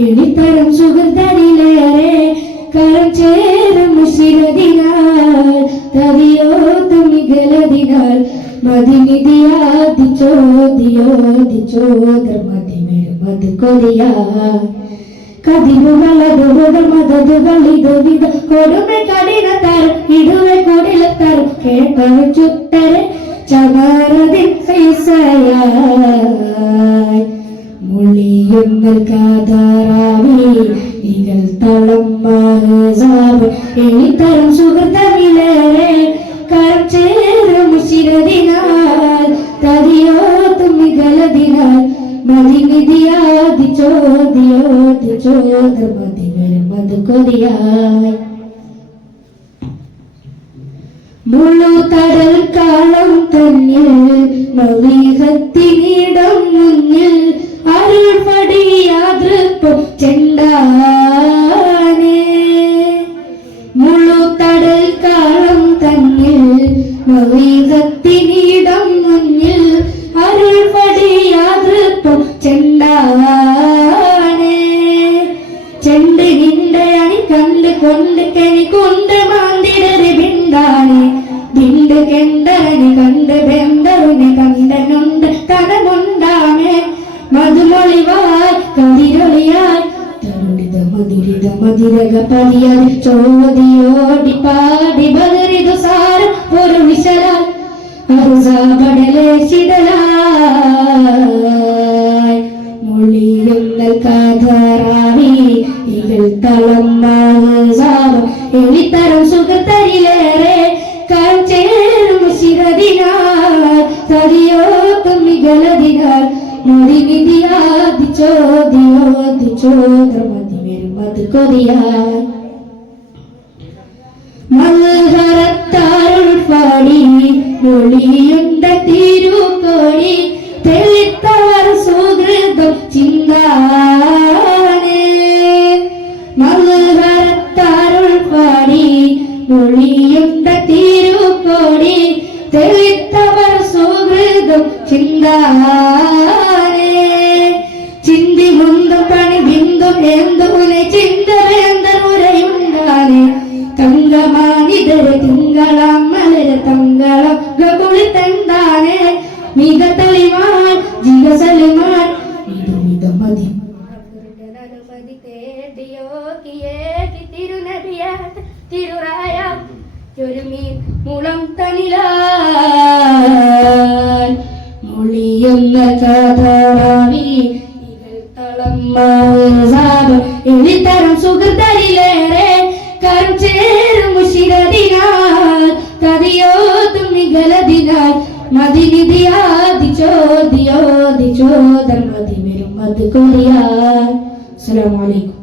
എളിത്തരം സുഹൃത്തരിലേറെ കരം ചേരും മുഷിരതിനാൽ തവിയോ തുമികലതിനാൽ മതിനിധിയാദിച്ചോദിയോദിച്ചോദർ മതിവരും മത് കൊതിയാ കതിരുകളതുകൾ മതതുകളിതുവിധ കൊടുമെ കഠിനത്തരും ഇടുവെ കൊടിലത്തരും കേട്ടവ ചുട്ടരെ ചമാരതിൻ പൈസയായി മുളിയൊന്നൽക്കാതാറാവി ഇകൾ തളം മാസാബ് എളിത്തരം സുഹൃത്തമിലേറെ കരം ചേരും ശിരതിനാൽ തതിയോ തുമികലതിനാൽ മതിനിധിയാദിച്ചോദിയോദിച്ചോദർ മതിവരും മത് കൊതിയായി മുളു തടൽ കാളം തന്നിൽ മൗലികത്തിനിടം മുന്നിൽ അരുൾപടിയാതൃപ്പം ചെണ്ടാനേ മുളു തടൽ കാളം തന്നിൽ മൗലികത്തിനിടം മുന്നിൽ അരുൾപടിയാതൃപ്പം ചെണ്ടാനേ ചെണ്ട് നിന്റെ അണി കണ്ട് കൊണ്ട് കെണി കൊണ്ട് മാന്തിടറി ബിണ്ടാനെ ബിണ്ട് കെണ്ടരനി കണ്ട് ബെന്തറുനെ കണ്ടനുണ്ട് കടമുണ്ടാമേ മധുമൊളിവായി കതിരൊളിയായി തരുണിത മധുരിത മധുരക പതിയതി ചോദിയോടി പാടി ബദരിതു സാരം ഒരു വിശലാൽ അറുസാപടലെ ശിടലായി മൊഴിയുന്നൽ കാധാറാവി ഇകൾ തളം മാസാബ് എളിത്തരം സുഖത്തരിലേറെ കരം ചേരും ശിരതിനാൽ തതിയോ തുമികലതിനാൽ മതിനിധിയാദിച്ചോദിയോദിച്ചോദർ മതിവരും മത് കൊതിയായി മൽഹരത്താരുൾ പാടി മൊഴിയുണ്ട തിരുക്കോടി തെളിത്തവർ സുഹൃതം ചിന്താനേ മൽഹരത്താരുൾ പാടി മൊഴിയുണ്ട തിരുക്കോടി തെളിത്തവർ സുഹൃതം ചിന്താനേ ചിന്തി മുന്തും പണി ബിന്ദും എന്തുനെ ചിന്തവേന്തമുരയുണ്ടാനേ തങ്കമാനിതര തിങ്കളാം മലര തങ്കളം ഗകുളി തെന്താനേ മിക തളിമാൻ ജിഗസലിമാൻ ഇതുമിത മതി അനുമതി തേടിയോക്കിയേ തിരുനബിയാട്ട് തിരുറായ ചൊരുമീൻ മുളം തനിലാൽ മൊഴിയുന്ന കഥാറാവി ഇകൾ തളം മാസാബ് എളിത്തരം സുഹൃത്തരിലേറെ കരം ചേരും ശിരതിനാൽ തതിയോ തുമികലതിനാൽ മതിനിധിയാദിച്ചോദിയോദിച്ചോദർ മതിവരും മത് കൊതിയായി. അസ്സലാമു അലൈക്കും.